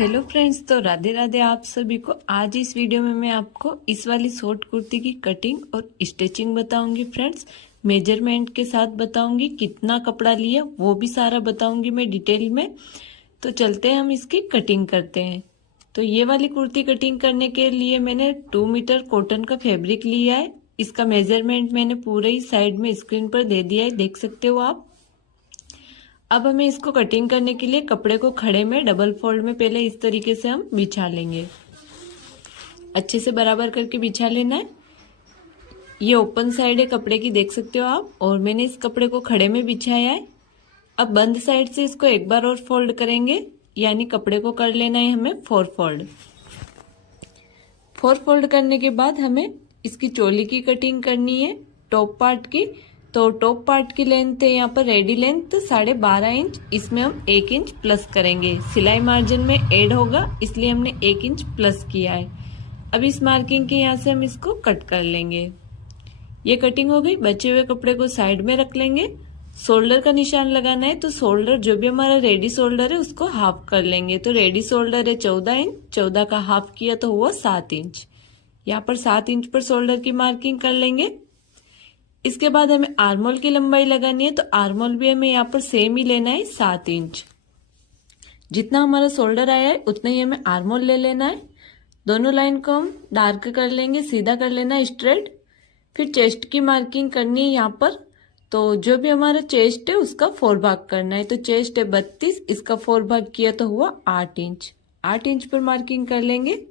Hello friends, तो राधे राधे आप सभी को। आज इस वीडियो में मैं आपको इस वाली शॉर्ट कुर्ती की कटिंग और स्टिचिंग बताऊंगी फ्रेंड्स। मेजरमेंट के साथ बताऊंगी, कितना कपड़ा लिया वो भी सारा बताऊंगी मैं डिटेल में। तो चलते हैं हम इसकी कटिंग करते हैं। तो ये वाली कुर्ती कटिंग करने के लिए मैंने 2 मीटर कॉटन का फैब्रिक लिया है। इसका मेजरमेंट मैंने पूरे ही साइड में स्क्रीन पर दे दिया है, देख सकते हो आप। अब हमें इसको कटिंग करने के लिए कपड़े को खड़े में डबल फोल्ड में पहले इस तरीके से हम बिछा लेंगे। अच्छे से बराबर करके बिछा लेना है। ये ओपन साइड है कपड़े की, देख सकते हो आप, और मैंने इस कपड़े को खड़े में बिछाया है। अब बंद साइड से इसको एक बार और फोल्ड करेंगे, यानी कपड़े को कर लेना है हमें 4 फोल्ड। 4 फोल्ड करने के बाद हमें इसकी चोली की कटिंग करनी है, टॉप पार्ट की। तो टॉप पार्ट की लेंथ है यहाँ पर रेडी लेंथ 12.5 इंच। इसमें हम 1 इंच प्लस करेंगे, सिलाई मार्जिन में ऐड होगा, इसलिए हमने 1 इंच प्लस किया है। अब इस मार्किंग के यहाँ से हम इसको कट कर लेंगे। ये कटिंग हो गई। बचे हुए कपड़े को साइड में रख लेंगे। शोल्डर का निशान लगाना है, तो शोल्डर जो भी हमारा रेडी शोल्डर है उसको हाफ कर लेंगे। तो रेडी शोल्डर है 14 इंच, 14 का हाफ किया तो हुआ 7 इंच। यहाँ पर 7 इंच पर शोल्डर की मार्किंग कर लेंगे। इसके बाद हमें आर्मोल की लंबाई लगानी है, तो आर्मोल भी हमें यहाँ पर सेम ही लेना है 7 इंच। जितना हमारा शोल्डर आया है उतना ही हमें आर्मोल ले लेना है। दोनों लाइन को हम डार्क कर लेंगे, सीधा कर लेना है स्ट्रेट। फिर चेस्ट की मार्किंग करनी है यहाँ पर। तो जो भी हमारा चेस्ट है उसका 4 भाग करना है। तो चेस्ट है 32, इसका 4 भाग किया तो हुआ 8 इंच। 8 इंच पर मार्किंग कर लेंगे।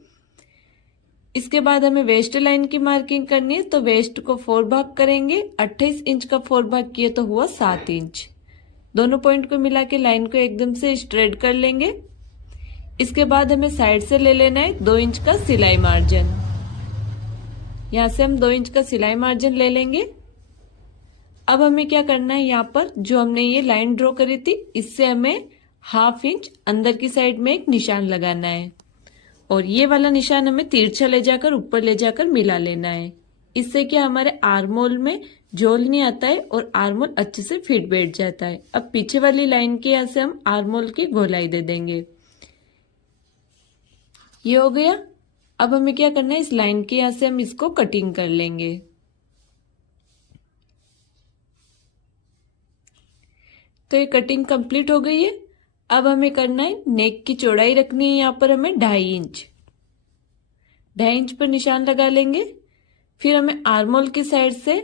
इसके बाद हमें वेस्ट लाइन की मार्किंग करनी है, तो वेस्ट को 4 भाग करेंगे। 28 इंच का 4 भाग किए तो हुआ 7 इंच। दोनों पॉइंट को मिला के लाइन को एकदम से स्ट्रेट कर लेंगे। इसके बाद हमें साइड से ले लेना है 2 इंच का सिलाई मार्जिन। यहाँ से हम 2 इंच का सिलाई मार्जिन ले लेंगे। अब हमें क्या करना है, यहाँ पर जो हमने ये लाइन ड्रॉ करी थी इससे हमें 1/2 इंच अंदर की साइड में एक निशान लगाना है, और ये वाला निशान हमें तिरछा ले जाकर ऊपर ले जाकर मिला लेना है। इससे क्या हमारे आर्मोल में झोल नहीं आता है और आर्मोल अच्छे से फिट बैठ जाता है। अब पीछे वाली लाइन के यहाँ से हम आर्मोल की गोलाई दे देंगे। ये हो गया। अब हमें क्या करना है, इस लाइन के यहाँ से हम इसको कटिंग कर लेंगे। तो ये कटिंग कंप्लीट हो गई है। अब हमें करना है, नेक की चौड़ाई रखनी है यहाँ पर हमें 2.5 इंच। 2.5 इंच पर निशान लगा लेंगे। फिर हमें आर्मोल की साइड से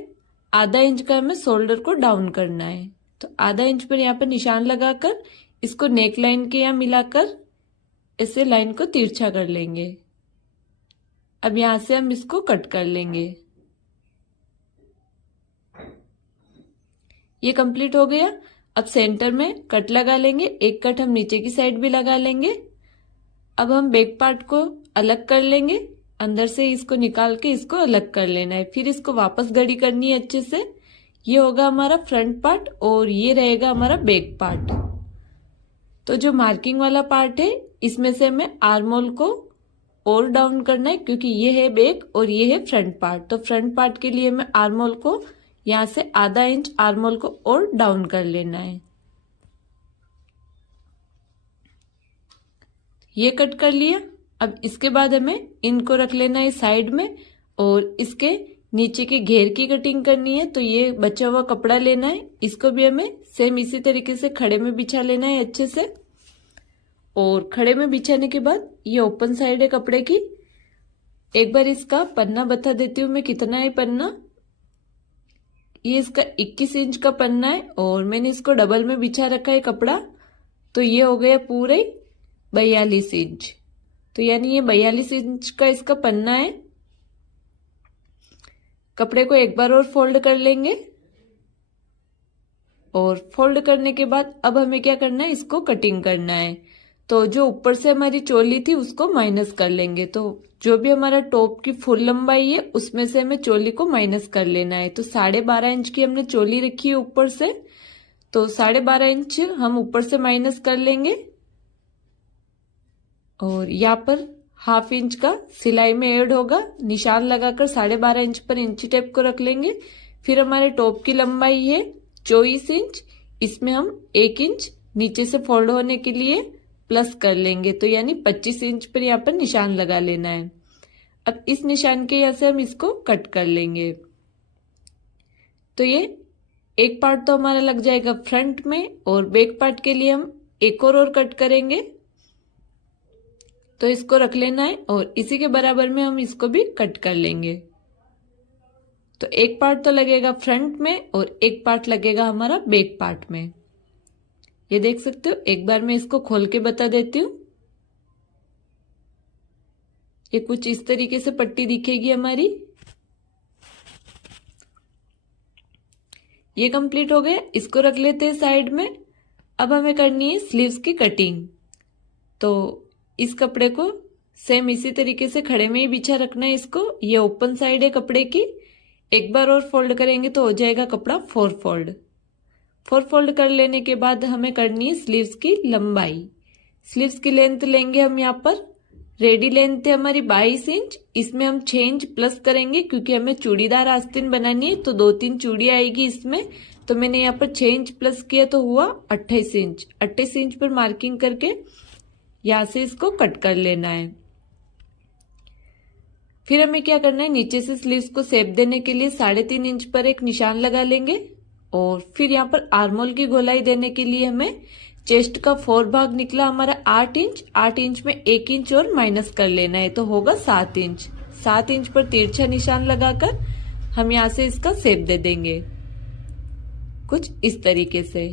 ½ इंच का हमें शोल्डर को डाउन करना है। तो ½ इंच पर यहाँ पर निशान लगाकर इसको नेक लाइन के यहाँ मिलाकर ऐसे लाइन को तिरछा कर लेंगे। अब यहाँ से हम इसको कट कर लेंगे। ये कंप्लीट हो गया। अब सेंटर में कट लगा लेंगे। एक कट हम नीचे की साइड भी लगा लेंगे। अब हम बैक पार्ट को अलग कर लेंगे, अंदर से इसको निकाल के इसको अलग कर लेना है। फिर इसको वापस गड़ी करनी है अच्छे से। ये होगा हमारा फ्रंट पार्ट और ये रहेगा हमारा बैक पार्ट। तो जो मार्किंग वाला पार्ट है इसमें से हमें आर्मोल को और डाउन करना है, क्योंकि ये है बैक और ये है फ्रंट पार्ट। तो फ्रंट पार्ट के लिए हमें आर्मोल को यहाँ से ½ इंच आर्मोल को और डाउन कर लेना है। ये कट कर लिया। अब इसके बाद हमें इनको रख लेना है साइड में, और इसके नीचे के घेर की कटिंग करनी है। तो ये बचा हुआ कपड़ा लेना है, इसको भी हमें सेम इसी तरीके से खड़े में बिछा लेना है अच्छे से। और खड़े में बिछाने के बाद ये ओपन साइड है कपड़े की। एक बार इसका पन्ना बता देती हूँ मैं, कितना है पन्ना। ये इसका 21 इंच का पन्ना है, और मैंने इसको डबल में बिछा रखा है कपड़ा। तो ये हो गया पूरे 42 इंच। तो यानी ये 42 इंच का इसका पन्ना है। कपड़े को एक बार और फोल्ड कर लेंगे, और फोल्ड करने के बाद अब हमें क्या करना है, इसको कटिंग करना है। तो जो ऊपर से हमारी चोली थी उसको माइनस कर लेंगे। तो जो भी हमारा टॉप की फुल लंबाई है उसमें से हमें चोली को माइनस कर लेना है। तो 12.5 इंच की हमने चोली रखी है ऊपर से, तो 12.5 इंच हम ऊपर से माइनस कर लेंगे। और यहाँ पर ½ इंच का सिलाई में ऐड होगा, निशान लगाकर 12.5 इंच पर इंची टेप को रख लेंगे। फिर हमारे टॉप की लंबाई है 24 इंच, इसमें हम 1 इंच नीचे से फोल्ड होने के लिए प्लस कर लेंगे, तो यानी 25 इंच पर यहाँ पर निशान लगा लेना है। अब इस निशान के यहाँ से हम इसको कट कर लेंगे। तो ये एक पार्ट तो हमारा लग जाएगा फ्रंट में, और बैक पार्ट के लिए हम एक और कट करेंगे। तो इसको रख लेना है और इसी के बराबर में हम इसको भी कट कर लेंगे। तो एक पार्ट तो लगेगा फ्रंट में और एक पार्ट लगेगा हमारा बैक पार्ट में। ये देख सकते हो, एक बार मैं इसको खोल के बता देती हूँ। ये कुछ इस तरीके से पट्टी दिखेगी हमारी। ये कंप्लीट हो गया, इसको रख लेते हैं साइड में। अब हमें करनी है स्लीव्स की कटिंग। तो इस कपड़े को सेम इसी तरीके से खड़े में ही बिछा रखना है इसको। ये ओपन साइड है कपड़े की, एक बार और फोल्ड करेंगे तो हो जाएगा कपड़ा 4 फोल्ड। 4 फोल्ड कर लेने के बाद हमें करनी है स्लीव्स की लंबाई। स्लीव्स की लेंथ लेंगे हम यहाँ पर, रेडी लेंथ है हमारी 22 इंच। इसमें हम 6 इंच प्लस करेंगे क्योंकि हमें चूड़ीदार आस्तीन बनानी है, तो 2-3 चूड़ी आएगी इसमें। तो मैंने यहाँ पर 6 इंच प्लस किया तो हुआ 28 इंच। 28 इंच पर मार्किंग करके यहाँ से इसको कट कर लेना है। फिर हमें क्या करना है, नीचे से स्लीव्स को शेप देने के लिए 3.5 इंच पर एक निशान लगा लेंगे। और फिर यहाँ पर आर्मोल की गोलाई देने के लिए हमें चेस्ट का 4 भाग निकला हमारा 8 इंच। 8 इंच में 1 इंच और माइनस कर लेना है, तो होगा 7 इंच। 7 इंच पर तिरछा निशान लगाकर हम यहाँ से इसका शेप दे देंगे कुछ इस तरीके से।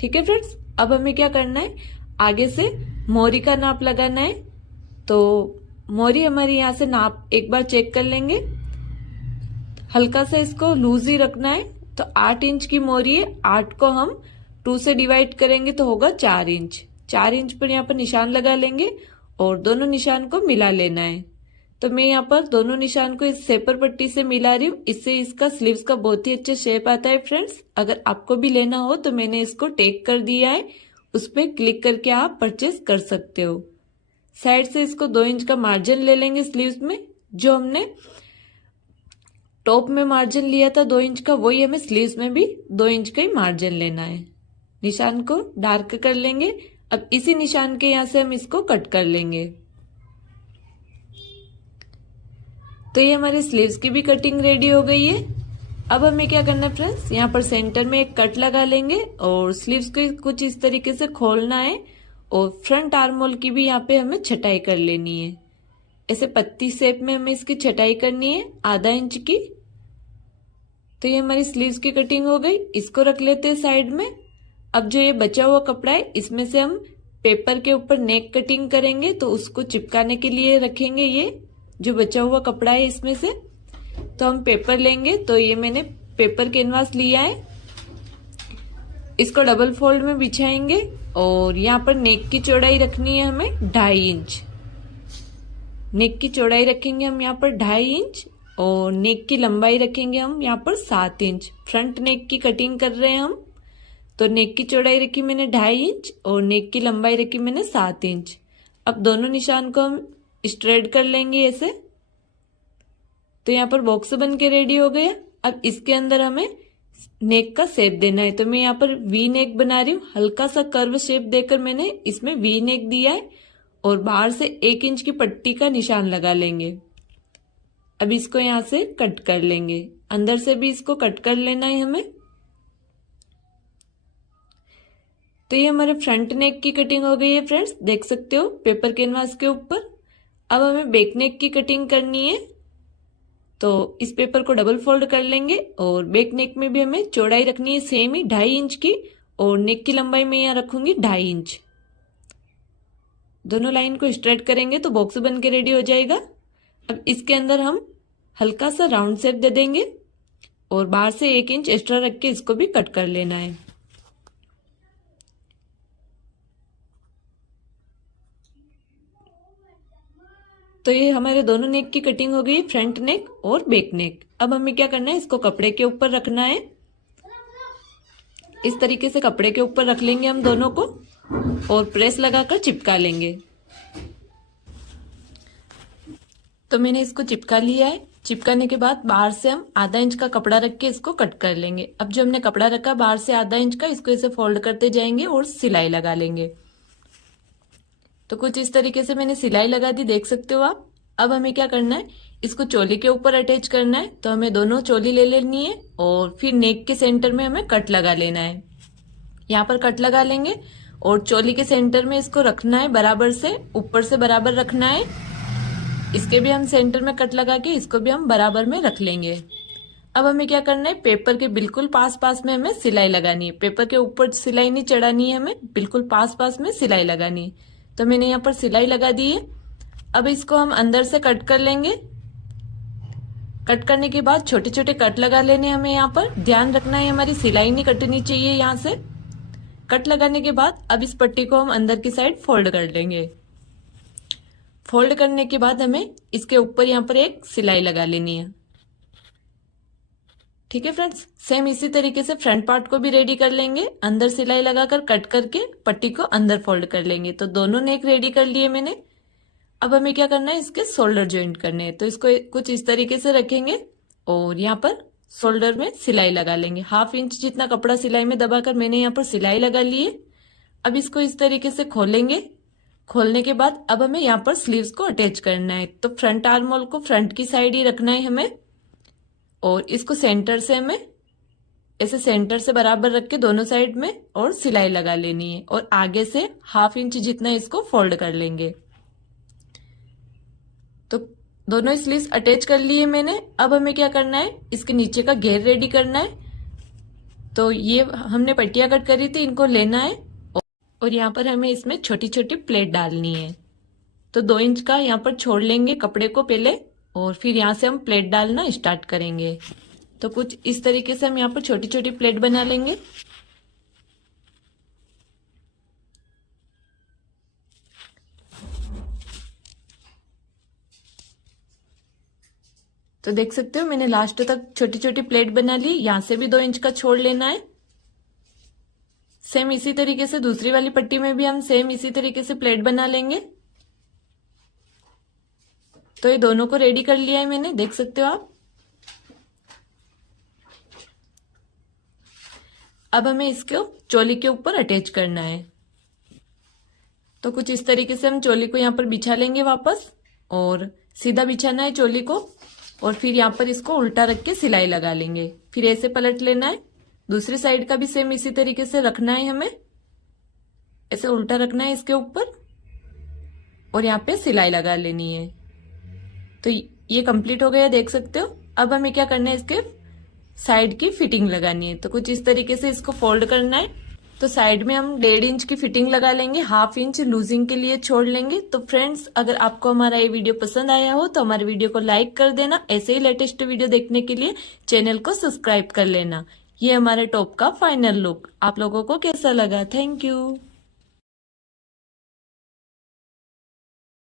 ठीक है फ्रेंड्स, अब हमें क्या करना है, आगे से मोरी का नाप लगाना है। तो मोरी हमारी यहाँ से नाप एक बार चेक कर लेंगे, हल्का से इसको लूज ही रखना है। तो 8 इंच की मोरी है, 8 को हम 2 से डिवाइड करेंगे तो होगा 4 इंच। 4 इंच पर यहाँ पर निशान लगा लेंगे और दोनों निशान को मिला लेना है। तो मैं यहाँ पर दोनों निशान को इस सेपर पट्टी से मिला रही हूँ, इससे इसका स्लीव्स का बहुत ही अच्छा शेप आता है फ्रेंड्स। अगर आपको भी लेना हो तो मैंने इसको टेग कर दिया है, उस पर क्लिक करके आप परचेस कर सकते हो। साइड से इसको 2 इंच का मार्जिन ले लेंगे स्लीव्स में। जो हमने टॉप में मार्जिन लिया था 2 इंच का, वही हमें स्लीव्स में भी 2 इंच का ही मार्जिन लेना है। निशान को डार्क कर लेंगे। अब इसी निशान के यहाँ से हम इसको कट कर लेंगे। तो ये हमारी स्लीव्स की भी कटिंग रेडी हो गई है। अब हमें क्या करना है फ्रेंड्स, यहाँ पर सेंटर में एक कट लगा लेंगे और स्लीव्स को कुछ इस तरीके से खोलना है। और फ्रंट आर्मोल की भी यहाँ पे हमें छटाई कर लेनी है। ऐसे पत्ती शेप में हमें इसकी छटाई करनी है आधा इंच की। तो ये हमारी स्लीव्स की कटिंग हो गई, इसको रख लेते हैं साइड में। अब जो ये बचा हुआ कपड़ा है, इसमें से हम पेपर के ऊपर नेक कटिंग करेंगे, तो उसको चिपकाने के लिए रखेंगे ये जो बचा हुआ कपड़ा है इसमें से। तो हम पेपर लेंगे, तो ये मैंने पेपर कैनवास लिया है, इसको डबल फोल्ड में बिछाएंगे। और यहाँ पर नेक की चौड़ाई रखनी है हमें 2.5 इंच। नेक की चौड़ाई रखेंगे हम यहाँ पर 2.5 इंच और नेक की लंबाई रखेंगे हम यहाँ पर 7 इंच। फ्रंट नेक की कटिंग कर रहे हैं हम, तो नेक की चौड़ाई रखी मैंने 2.5 इंच और नेक की लंबाई रखी मैंने 7 इंच। अब दोनों निशान को हम स्ट्रेट कर लेंगे ऐसे। तो यहाँ पर बॉक्स बन के रेडी हो गया। अब इसके अंदर हमें नेक का शेप देना है, तो मैं यहाँ पर वी नेक बना रही हूँ। हल्का सा कर्व शेप देकर मैंने इसमें वी नेक दिया है और बाहर से 1 इंच की पट्टी का निशान लगा लेंगे। अब इसको यहाँ से कट कर लेंगे, अंदर से भी इसको कट कर लेना है हमें। तो ये हमारे फ्रंट नेक की कटिंग हो गई है फ्रेंड्स, देख सकते हो पेपर कैनवास के ऊपर। अब हमें बैक नेक की कटिंग करनी है, तो इस पेपर को डबल फोल्ड कर लेंगे और बैक नेक में भी हमें चौड़ाई रखनी है सेम ही 2.5 इंच की और नेक की लंबाई में यहाँ रखूंगी 2.5 इंच। दोनों लाइन को स्ट्रेट करेंगे तो बॉक्स बन के रेडी हो जाएगा। अब इसके अंदर हम हल्का सा राउंड शेप दे देंगे और बाहर से 1 इंच एक्स्ट्रा रख के इसको भी कट कर लेना है। तो ये हमारे दोनों नेक की कटिंग हो गई, फ्रंट नेक और बैक नेक। अब हमें क्या करना है, इसको कपड़े के ऊपर रखना है। इस तरीके से कपड़े के ऊपर रख लेंगे हम दोनों को और प्रेस लगाकर चिपका लेंगे। तो मैंने इसको चिपका लिया है। चिपकाने के बाद बाहर से हम आधा इंच का कपड़ा रख के इसको कट कर लेंगे। अब जो हमने कपड़ा रखा बाहर से आधा इंच का, इसको ऐसे फोल्ड करते जाएंगे और सिलाई लगा लेंगे। तो कुछ इस तरीके से मैंने सिलाई लगा दी, देख सकते हो आप। अब हमें क्या करना है, इसको चोली के ऊपर अटैच करना है। तो हमें दोनों चोली ले लेनी है और फिर नेक के सेंटर में हमें कट लगा लेना है। यहाँ पर कट लगा लेंगे और चोली के सेंटर में इसको रखना है बराबर से, ऊपर से बराबर रखना है। इसके भी हम सेंटर में कट लगा के इसको भी हम बराबर में रख लेंगे। अब हमें क्या करना है, पेपर के बिल्कुल पास पास में हमें सिलाई लगानी है। पेपर के ऊपर सिलाई नहीं चढ़ानी है, हमें बिल्कुल पास पास में सिलाई लगानी है। तो मैंने यहाँ पर सिलाई लगा दी है। अब इसको हम अंदर से कट कर लेंगे। कट करने के बाद छोटे छोटे कट लगा लेने हमें। यहाँ पर ध्यान रखना है हमारी सिलाई नहीं कटनी चाहिए। यहाँ से कट लगाने के बाद अब इस पट्टी को हम अंदर की साइड फोल्ड कर लेंगे। फोल्ड करने के बाद हमें इसके ऊपर यहाँ पर एक सिलाई लगा लेनी है। ठीक है फ्रेंड्स, सेम इसी तरीके से फ्रंट पार्ट को भी रेडी कर लेंगे। अंदर सिलाई लगाकर कट करके पट्टी को अंदर फोल्ड कर लेंगे। तो दोनों नेक रेडी कर लिए मैंने। अब हमें क्या करना है, इसके शोल्डर ज्वाइंट करने हैं। तो इसको कुछ इस तरीके से रखेंगे और यहाँ पर शोल्डर में सिलाई लगा लेंगे। 1/2 इंच जितना कपड़ा सिलाई में दबाकर मैंने यहाँ पर सिलाई लगा ली है। अब इसको इस तरीके से खोलेंगे। खोलने के बाद अब हमें यहाँ पर स्लीव्स को अटैच करना है। तो फ्रंट आर्म होल को फ्रंट की साइड ही रखना है हमें और इसको सेंटर से हमें ऐसे सेंटर से बराबर रख के दोनों साइड में और सिलाई लगा लेनी है और आगे से 1/2 इंच जितना इसको फोल्ड कर लेंगे। तो दोनों स्लीव्स अटैच कर लिए मैंने। अब हमें क्या करना है, इसके नीचे का घेर रेडी करना है। तो ये हमने पट्टियां कट करी थी, इनको लेना है और यहाँ पर हमें इसमें छोटी छोटी प्लेट डालनी है। तो 2 इंच का यहाँ पर छोड़ लेंगे कपड़े को पहले और फिर यहाँ से हम प्लेट डालना स्टार्ट करेंगे। तो कुछ इस तरीके से हम यहाँ पर छोटी छोटी प्लेट बना लेंगे। तो देख सकते हो मैंने लास्ट तक छोटी छोटी प्लेट बना ली। यहाँ से भी 2 इंच का छोड़ लेना है। सेम इसी तरीके से दूसरी वाली पट्टी में भी हम सेम इसी तरीके से प्लेट बना लेंगे। तो ये दोनों को रेडी कर लिया है मैंने, देख सकते हो आप। अब हमें इसको चोली के ऊपर अटैच करना है। तो कुछ इस तरीके से हम चोली को यहाँ पर बिछा लेंगे वापस और सीधा बिछाना है चोली को और फिर यहाँ पर इसको उल्टा रख के सिलाई लगा लेंगे। फिर ऐसे पलट लेना है। दूसरी साइड का भी सेम इसी तरीके से रखना है, हमें ऐसे उल्टा रखना है इसके ऊपर और यहाँ पे सिलाई लगा लेनी है। तो ये कंप्लीट हो गया, देख सकते हो। अब हमें क्या करना है, इसके साइड की फिटिंग लगानी है। तो कुछ इस तरीके से इसको फोल्ड करना है। तो साइड में हम 1.5 इंच की फिटिंग लगा लेंगे, 1/2 इंच लूजिंग के लिए छोड़ लेंगे। तो फ्रेंड्स, अगर आपको हमारा ये वीडियो पसंद आया हो तो हमारे वीडियो को लाइक कर देना। ऐसे ही लेटेस्ट वीडियो देखने के लिए चैनल को सब्सक्राइब कर लेना। ये हमारे टॉप का फाइनल लुक आप लोगों को कैसा लगा? Thank you.